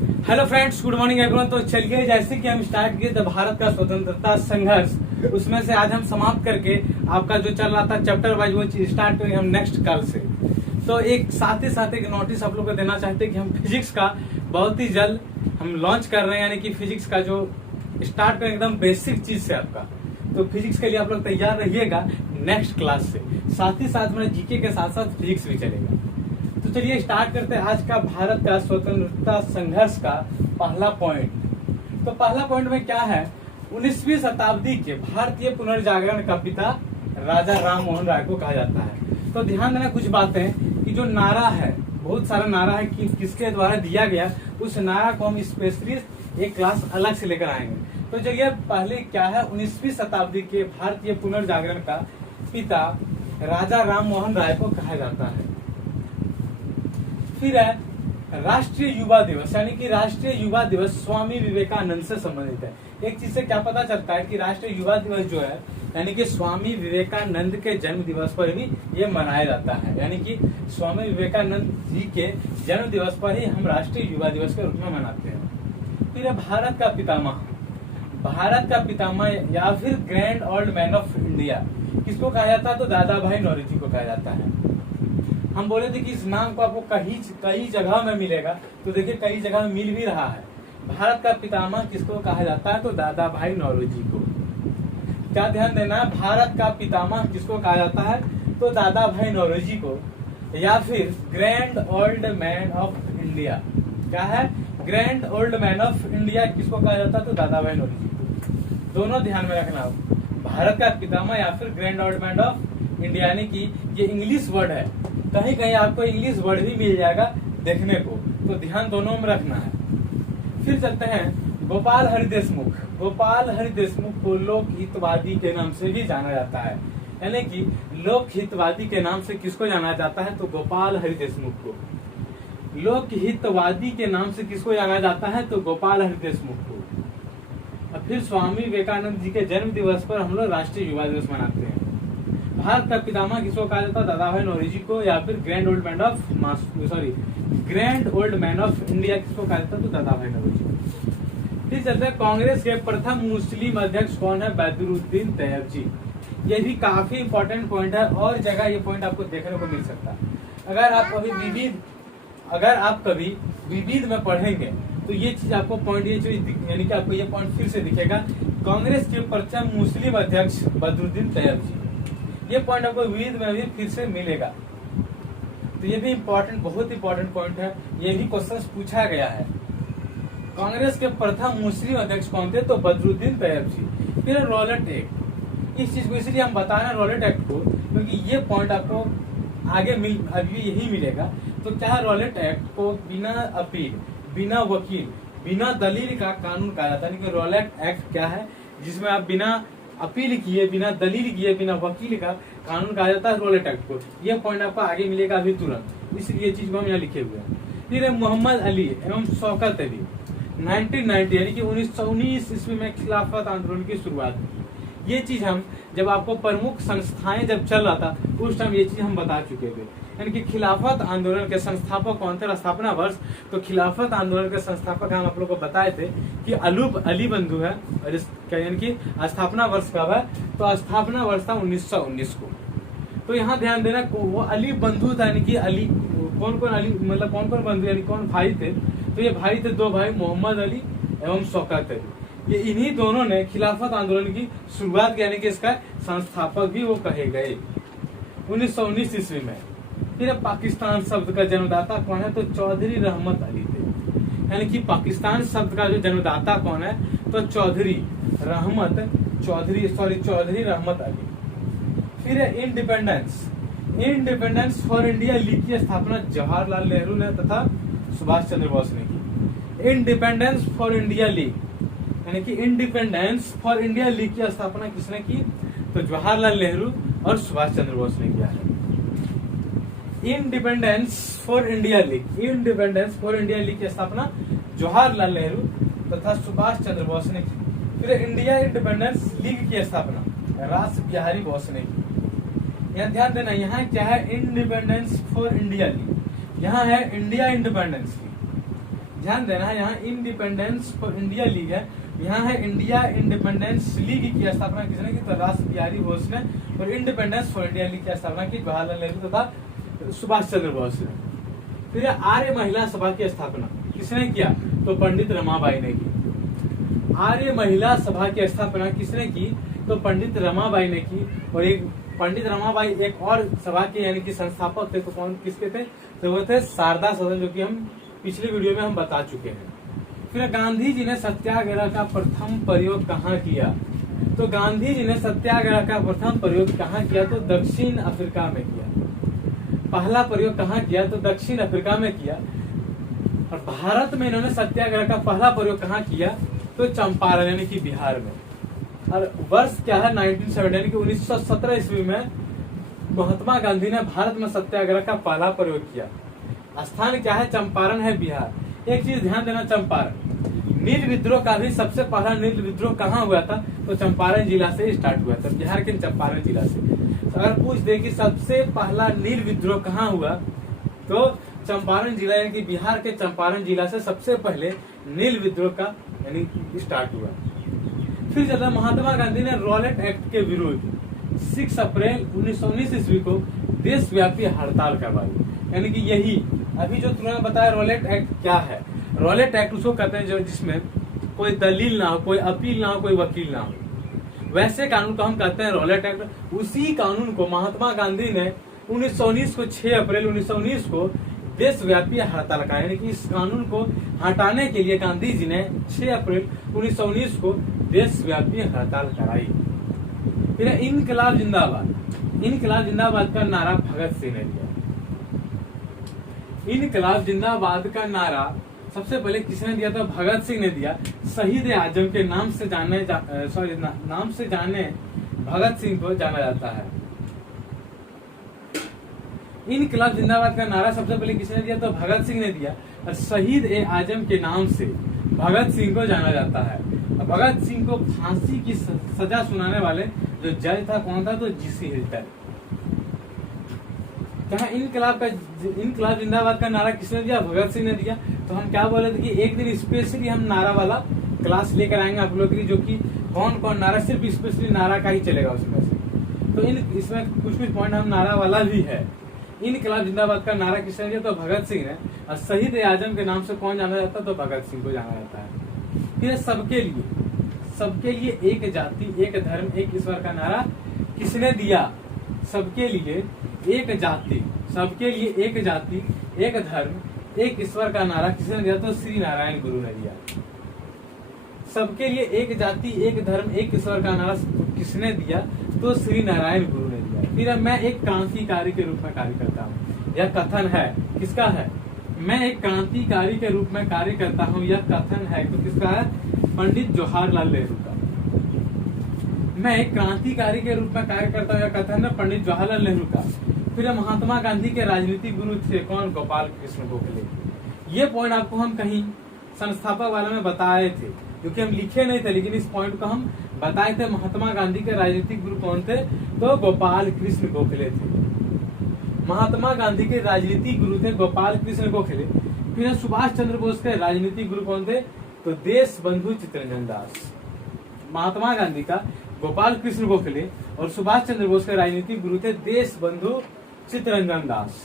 Hello friends, good morning everyone. तो चलिए, जैसे कि हम स्टार्ट किए थे भारत का स्वतंत्रता संघर्ष, उसमें से आज हम समाप्त करके आपका जो चल रहा था चैप्टर वाइज वो चीज स्टार्ट करेंगे हम नेक्स्ट कल से। तो एक साथ ही साथ एक नोटिस आप लोग को देना चाहते हैं कि हम फिजिक्स का बहुत ही जल्द हम लॉन्च कर रहे हैं, यानी कि फिजिक्स का जो स्टार्ट करेंगे एकदम बेसिक चीज से आपका। तो फिजिक्स के लिए आप लोग तैयार रहिएगा नेक्स्ट क्लास से। साथ ही साथ मेरा जीके के साथ साथ फिजिक्स भी चलेगा। तो चलिए स्टार्ट करते हैं आज का भारत का स्वतंत्रता संघर्ष का पहला पॉइंट। तो पहला पॉइंट में क्या है, 19वीं शताब्दी के भारतीय पुनर्जागरण का पिता राजा राम मोहन राय को कहा जाता है। तो ध्यान देना कुछ बातें कि जो नारा है, बहुत सारा नारा है कि किसके द्वारा दिया गया, उस नारा को हम स्पेशली एक क्लास अलग से लेकर आएंगे। तो चलिए पहले क्या है, 19वीं शताब्दी के भारतीय पुनर्जागरण का पिता राजा राम मोहन राय को कहा जाता है। फिर है राष्ट्रीय युवा दिवस, यानी कि राष्ट्रीय युवा दिवस स्वामी विवेकानंद से संबंधित है। एक चीज से क्या पता चलता है कि राष्ट्रीय युवा दिवस जो है, यानी कि स्वामी विवेकानंद के जन्म दिवस पर भी ये मनाया जाता है। यानी कि स्वामी विवेकानंद जी के जन्म दिवस पर ही हम राष्ट्रीय युवा दिवस के रूप में मनाते हैं। फिर है भारत का पितामह। भारत का पितामह या फिर grand old man of India किसको कहा जाता है, तो दादा भाई नौरोजी को कहा जाता है। हम बोले थे कि इस नाम को आपको कई जगह में मिलेगा, तो देखिए कई जगह में मिल भी रहा है। भारत का पितामह किसको कहा जाता है, तो दादा भाई नौरोजी को। क्या ध्यान देना है, भारत का पितामह किसको कहा जाता है, तो दादा भाई नौरोजी को, या फिर grand old man of India. क्या है, grand old man of India किसको कहा जाता है, तो दादा भाई नौरोजी को। दोनों ध्यान में रखना, भारत का पितामह या फिर grand old man of India, यानी कि ये इंग्लिश वर्ड है। कहीं कहीं आपको इंग्लिश वर्ड भी मिल जाएगा देखने को, तो ध्यान दोनों में रखना है। फिर चलते हैं गोपाल हरि देशमुख। गोपाल हरि देशमुख को लोक हितवादी के नाम से भी जाना जाता है, यानी कि लोक हितवादी के नाम से किसको जाना जाता है, तो गोपाल हरि देशमुख को। लोक हितवादी के नाम से किसको जाना जाता है, तो गोपाल हरि देशमुख को। और फिर स्वामी विवेकानंद जी के जन्म दिवस पर हम लोग राष्ट्रीय युवा दिवस मनाते हैं। भारत का पितामह किसको कहा जाता है, दादा भाई नौरोजी को, या फिर grand old man of India किसको कहा जाता है, तो दादा भाई नौरोजी को। फिर चलते हैं कांग्रेस के प्रथम मुस्लिम अध्यक्ष कौन है, बदरुद्दीन तैयब जी। ये भी काफी इंपॉर्टेंट पॉइंट है और जगह ये पॉइंट आपको देखने को मिल सकता है। अगर आप कभी विविध में पढ़ेंगे तो ये चीज आपको पॉइंट, ये जो यानी कि आपको ये पॉइंट फिर से दिखेगा, कांग्रेस के प्रथम मुस्लिम अध्यक्ष बदरुद्दीन तैयब जी। ये पॉइंट आपको विविध में भी फिर से मिलेगा। तो ये भी इम्पोर्टेंट, बहुत इंपॉर्टेंट पॉइंट है, ये भी क्वेश्चन पूछा गया है। कांग्रेस के प्रथम मुस्लिम अध्यक्ष कौन थे, तो बदरुद्दीन तैयब जी। फिर रॉलेट एक्ट, इस चीज को इसलिए हम बता रहे हैं रॉलेट एक्ट को, क्योंकि ये पॉइंट आपको आगे अभी यही मिलेगा। तो क्या है, रॉलेट एक्ट को बिना अपील, बिना वकील, बिना दलील का कानून कहा जाता है। रॉलेट एक्ट क्या है, जिसमें आप बिना अपील किए, बिना दलील किए, बिना वकील का कानून कहा जाता है रॉलेट एक्ट को। यह पॉइंट आपको आगे मिलेगा अभी तुरंत, इसलिए चीज को हम यहाँ लिखे हुए हैं। फिर मोहम्मद अली एवं शौकत अली 1990 यानी कि 1919 ईस्वी में खिलाफत आंदोलन की शुरुआत की। ये चीज हम जब आपको प्रमुख संस्थाएं जब चल रहा था उस टाइम ये चीज हम बता चुके थे। यानी कि खिलाफत आंदोलन के संस्थापक कौन थे, स्थापना वर्ष, तो खिलाफत आंदोलन के संस्थापक हम आप लोग को बताए थे कि अली बंधु है। और यानी कि स्थापना वर्ष कब है, तो स्थापना वर्ष था 1919 को। तो यहाँ ध्यान देना, वो अली बंधु था, यानी कि अली कौन कौन अली, मतलब कौन कौन बंधु, यानी कौन भाई थे, तो ये भाई थे, दो भाई, मोहम्मद अली एवं शौकत अली। ये इन्हीं दोनों ने खिलाफत आंदोलन की शुरुआत की, यानी कि इसका संस्थापक भी वो कहे गए 1919 ईस्वी में। फिर पाकिस्तान शब्द का जन्मदाता कौन है, तो चौधरी रहमत अली थे। यानी कि पाकिस्तान शब्द का जो जन्मदाता कौन है, तो चौधरी रहमत अली। फिर है इंडिपेंडेंस फॉर इंडिया लीग की स्थापना जवाहरलाल नेहरू ने तथा सुभाष चंद्र बोस ने की। इंडिपेंडेंस फॉर इंडिया लीग, यानी कि इंडिपेंडेंस फॉर इंडिया लीग की स्थापना किसने की, तो जवाहरलाल नेहरू और सुभाष चंद्र बोस ने किया है। इंडिपेंडेंस फॉर इंडिया लीग की स्थापना जवाहरलाल नेहरू तथा सुभाष चंद्र बोस ने की। फिर इंडिया इंडिपेंडेंस लीग की स्थापना रास बिहारी बोस ने की। यहाँ ध्यान देना, यहाँ क्या है, इंडिपेंडेंस फॉर इंडिया लीग, यहाँ है इंडिया इंडिपेंडेंस लीग। ध्यान देना है, यहाँ इंडिपेंडेंस फॉर इंडिया लीग है, यहाँ है इंडिया इंडिपेंडेंस लीग की स्थापना किसने की, तो राष्ट्र बिहारी बोस ने। और इंडिपेंडेंस फॉर इंडिया लीग की स्थापना की जवाहरलाल नेहरू तथा सुभाष चंद्र बोस ने। फिर आर्य महिला सभा की स्थापना किसने किया, तो पंडित रमाबाई ने की। आर्य महिला सभा की स्थापना किसने की, तो पंडित रमाबाई ने की। और एक पंडित रमाबाई एक और सभा के यानी कि संस्थापक थे, तो कौन किसके थे, तो वो थे शारदा सदन, जो कि हम पिछले वीडियो में हम बता चुके हैं। फिर गांधी जी ने सत्याग्रह का प्रथम प्रयोग कहाँ किया, तो गांधी जी ने सत्याग्रह का प्रथम प्रयोग कहाँ किया, तो दक्षिण अफ्रीका में किया। पहला प्रयोग कहाँ किया, तो दक्षिण अफ्रीका में किया। और भारत में इन्होंने सत्याग्रह का पहला प्रयोग कहाँ किया, तो चंपारण यानी कि बिहार में। और वर्ष क्या है 1917 यानी कि 1917 ईस्वी में महात्मा गांधी ने भारत में सत्याग्रह का पहला प्रयोग किया। स्थान क्या है, चंपारण है, बिहार। एक चीज ध्यान देना, चंपारण नील विद्रोह का भी सबसे पहला नील विद्रोह कहाँ हुआ था, तो चंपारण जिला से स्टार्ट हुआ था, बिहार के चंपारण जिला से। तो अगर पूछ दे कि सबसे पहला नील विद्रोह कहाँ हुआ, तो चंपारण जिला यानी कि बिहार के चंपारण जिला से सबसे पहले नील विद्रोह का यानी स्टार्ट हुआ। फिर ज्यादा महात्मा गांधी ने रॉलेट एक्ट के विरुद्ध 6 अप्रैल 1919 ईस्वी को देशव्यापी हड़ताल करवाई। यानी कि यही अभी जो तुमने बताया रॉलेट एक्ट क्या है, रॉलेट एक्ट उसको कहते हैं जो जिसमें कोई दलील ना हो, कोई अपील ना हो, कोई वकील ना हो, वैसे कानून को हम कहते हैं रॉलेट एक्ट। उसी कानून को महात्मा गांधी ने 1919 को 6 अप्रैल 1919 को देशव्यापी हड़ताल का, यानी कि इस कानून को हटाने के लिए गांधी जी ने 6 अप्रैल 1919 को देशव्यापी हड़ताल कराई। फिर इनकलाब जिंदाबाद, इनकलाब जिंदाबाद का नारा भगत सिंह ने दिया। इनकलाब जिंदाबाद का नारा सबसे पहले किसने दिया, था भगत सिंह ने दिया। शहीद आजम के नाम से नाम से जाने भगत सिंह को जाना जाता है। इनकलाब जिंदाबाद का नारा सबसे पहले किसने दिया, तो भगत सिंह ने दिया। और शहीद ए आजम के नाम से भगत सिंह को जाना जाता है। भगत सिंह को फांसी की सजा सुनाने वाले जो जज था कौन था, तो जीसी हिल्टर। कहा इनकलाब जिंदाबाद का नारा किसने दिया, भगत सिंह ने दिया। तो हम क्या बोले थे कि एक दिन स्पेशली हम नारा वाला क्लास लेकर आएंगे आप लोग की, जो कि कौन कौन नारा, सिर्फ स्पेशली नारा का ही चलेगा उसमें से। तो इसमें कुछ पॉइंट हम नारा वाला भी है। इनकलाब जिंदाबाद का नारा किसने दिया, तो भगत सिंह ने। और शहीद ए आजम के नाम से कौन जाना जाता है, तो भगत सिंह को जाना जाता है। फिर सबके लिए एक जाति एक धर्म एक ईश्वर का नारा किसने दिया, सबके लिए एक जाति, सबके लिए एक जाति एक धर्म एक ईश्वर का नारा किसने दिया, तो श्री नारायण गुरु ने दिया। सबके लिए एक जाति एक धर्म एक ईश्वर का नारा किसने दिया, तो श्री नारायण गुरु ने दिया। फिर मैं एक क्रांतिकारी के रूप में कार्य करता हूँ, यह कथन है किसका है, मैं एक क्रांतिकारी के रूप में कार्य करता हूँ, यह कथन है तो किसका है, पंडित जवाहरलाल नेहरू का। मैं एक क्रांतिकारी के रूप में कार्य करता हूँ, यह कथन है पंडित जवाहरलाल नेहरू का। फिर महात्मा गांधी के राजनीतिक गुरु थे कौन, गोपाल कृष्ण गोखले। ये पॉइंट आपको हम कहीं संस्थापक वाले में बताए थे, क्योंकि हम लिखे नहीं थे, लेकिन इस पॉइंट को हम बताए थे। महात्मा गांधी के राजनीतिक गुरु कौन थे, तो गोपाल कृष्ण गोखले थे। महात्मा गांधी के राजनीतिक गुरु थे गोपाल कृष्ण गोखले। फिर सुभाष चंद्र बोस के राजनीतिक गुरु कौन थे, तो देश बंधु चित्तरंजन दास। महात्मा गांधी का गोपाल कृष्ण गोखले और सुभाष चंद्र बोस के राजनीतिक गुरु थे देश बंधु चित्तरंजन दास।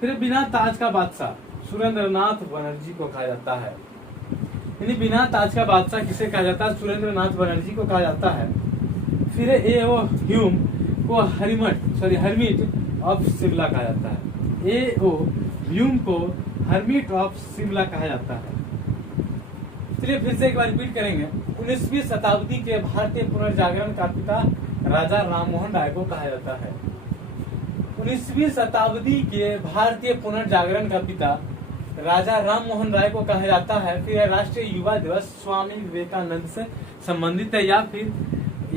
फिर बिना ताज का बादशाह सुरेंद्रनाथ बनर्जी को कहा जाता है। यानी बिना ताज का बादशाह किसे कहा जाता है, सुरेंद्रनाथ बनर्जी को कहा जाता है। फिर ए ओ ह्यूम को हर्मिट ऑफ शिमला कहा जाता है। ए ओ ह्यूम को हर्मिट ऑफ शिमला कहा जाता है। चलिए फिर से एक बार रिपीट करेंगे। 19वीं शताब्दी के भारतीय पुनर्जागरण का पिता राजा राममोहन राय को कहा जाता है। 19वीं शताब्दी के भारतीय पुनर्जागरण का पिता राजा राममोहन राय को कहा जाता है। फिर राष्ट्रीय युवा दिवस स्वामी विवेकानंद से संबंधित है, या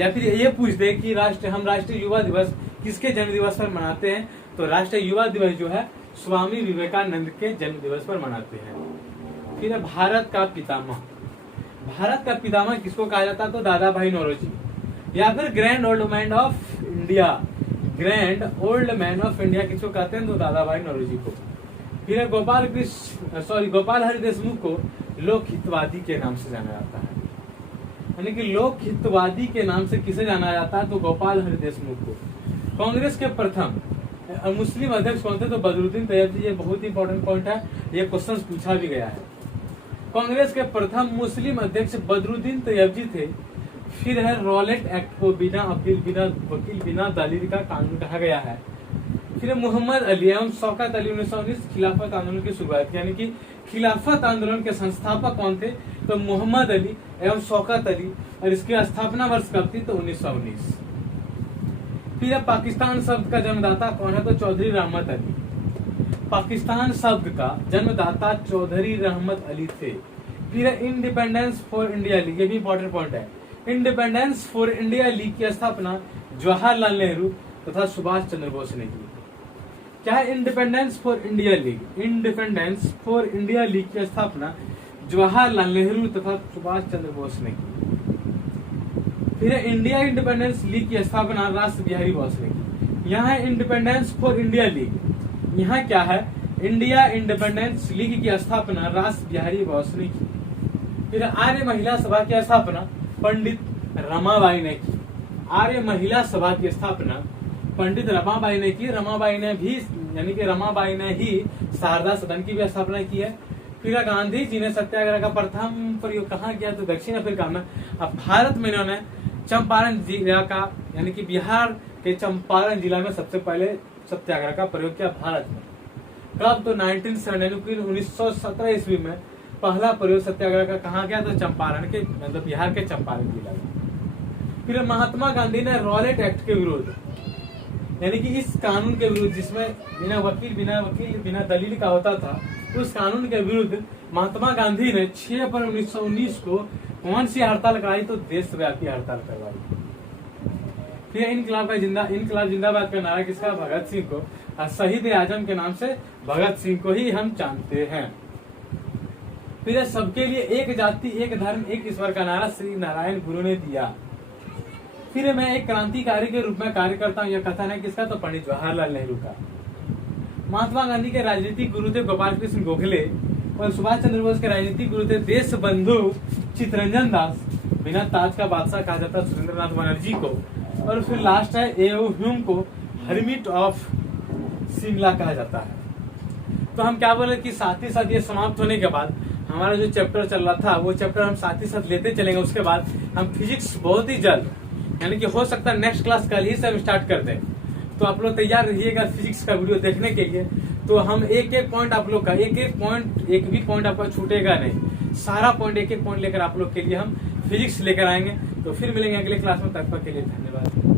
फिर ये पूछ दे कि हम राष्ट्रीय युवा दिवस किसके जन्म दिवस पर मनाते हैं, तो राष्ट्रीय युवा दिवस जो है स्वामी विवेकानंद के जन्म दिवस पर मनाते हैं। फिर भारत का पितामह किसको कहा जाता है, तो दादा भाई नौरोजी, या फिर grand old man of India किसको कहते हैं, तो दादा भाई नौरोजी को। फिर गोपाल हरि देशमुख को लोक हितवादी के नाम से जाना जाता है, यानी कि लोक हितवादी के नाम से किसे जाना जाता है, तो गोपाल हरि देशमुख को। कांग्रेस के प्रथम मुस्लिम अध्यक्ष कौन थे, तो बदरुद्दीन तैयब जी। ये बहुत इंपॉर्टेंट पॉइंट है, ये क्वेश्चन पूछा भी गया है। कांग्रेस के प्रथम मुस्लिम अध्यक्ष बदरुद्दीन तैयब जी थे। फिर है रॉलेट एक्ट को बिना अपील, बिना वकील, बिना दलील का कानून कहा गया है। फिर मोहम्मद अली एवं शौकत अली 1919 खिलाफत आंदोलन की शुरुआत, यानी कि खिलाफत आंदोलन के संस्थापक कौन थे, तो मोहम्मद अली एवं शौकत अली, और इसकी स्थापना वर्ष कब थी, तो 1919। फिर पाकिस्तान शब्द का जन्मदाता कौन है, तो चौधरी रहमत अली। पाकिस्तान शब्द का जन्मदाता चौधरी रहमत अली थे। फिर इंडिपेंडेंस फॉर इंडिया लीग, ये भी इंपॉर्टेंट पॉइंट है। इंडिपेंडेंस फॉर इंडिया लीग की स्थापना जवाहरलाल नेहरू तथा सुभाष चंद्र बोस ने की। क्या है independence for India league? Independence for India league की स्थापना जवाहरलाल नेहरू तथा सुभाष चंद्र बोस ने की। फिर इंडिया इंडिपेंडेंस लीग की स्थापना राष्ट्र बिहारी बोस ने की। यहाँ है इंडिपेंडेंस फॉर इंडिया लीग, यहाँ क्या है, इंडिया इंडिपेंडेंस लीग की स्थापना राष्ट्र बिहारी बोस ने की। फिर आर्य महिला सभा की स्थापना पंडित रमाबाई ने की। आर्य महिला सभा की स्थापना पंडित रमाबाई ने की। रमाबाई ने भी, यानी कि रमाबाई ने ही शारदा सदन की भी स्थापना की है। फिर गांधी जी ने सत्याग्रह का प्रथम प्रयोग कहाँ किया, तो दक्षिण अफ्रीका में। अब भारत में इन्होंने चंपारण जिला का, यानी कि बिहार के चंपारण जिला में सबसे पहले सत्याग्रह का प्रयोग किया भारत में। कब, तो 1917 ईस्वी में पहला प्रयोग सत्याग्रह का कहाँ गया, तो चंपारण के, मतलब बिहार के चंपारण जिला में। फिर महात्मा गांधी ने रॉलेट एक्ट के विरुद्ध, यानी कि इस कानून के विरुद्ध जिसमें बिना वकील बिना दलील का होता था, उस कानून के विरुद्ध महात्मा गांधी ने 6 अप्रैल 1919 को कौन सी हड़ताल कराई, तो देशव्यापी हड़ताल करवाई। फिर इनकलाब जिंदाबाद का नारा किसका, भगत सिंह को। शहीद आजम के नाम से भगत सिंह को ही हम जानते हैं। फिर सबके लिए एक जाति एक धर्म एक ईश्वर का नारा श्री नारायण गुरु ने दिया। फिर मैं एक क्रांतिकारी के रूप में कार्य करता हूँ, यह कथन है किसका, तो पंडित जवाहरलाल नेहरू का। महात्मा गांधी के राजनीतिक गुरु थे गोपाल कृष्ण गोखले, और सुभाष चंद्र बोस के राजनीतिक गुरु थे देश बंधु चित्तरंजन दास। बिना ताज का बादशाह कहा जाता सुरेंद्रनाथ बनर्जी को। और फिर लास्ट है एओ ह्यूम को हर्मिट ऑफ शिमला कहा जाता है। तो हम क्या बोले कि साथ ही साथ ये समाप्त होने के बाद हमारा जो चैप्टर चल रहा था वो चैप्टर हम साथ ही साथ लेते चलेंगे। उसके बाद हम फिजिक्स बहुत ही जल्द, यानी कि हो सकता है नेक्स्ट क्लास कल ही से हम स्टार्ट कर दें। तो आप लोग तैयार रहिएगा फिजिक्स का वीडियो देखने के लिए। तो हम एक एक पॉइंट आप लोग का, एक भी पॉइंट आपका छूटेगा नहीं, सारा पॉइंट एक एक पॉइंट लेकर आप लोग के लिए हम फिजिक्स लेकर आएंगे। तो फिर मिलेंगे अगले क्लास में, तब तक के लिए धन्यवाद।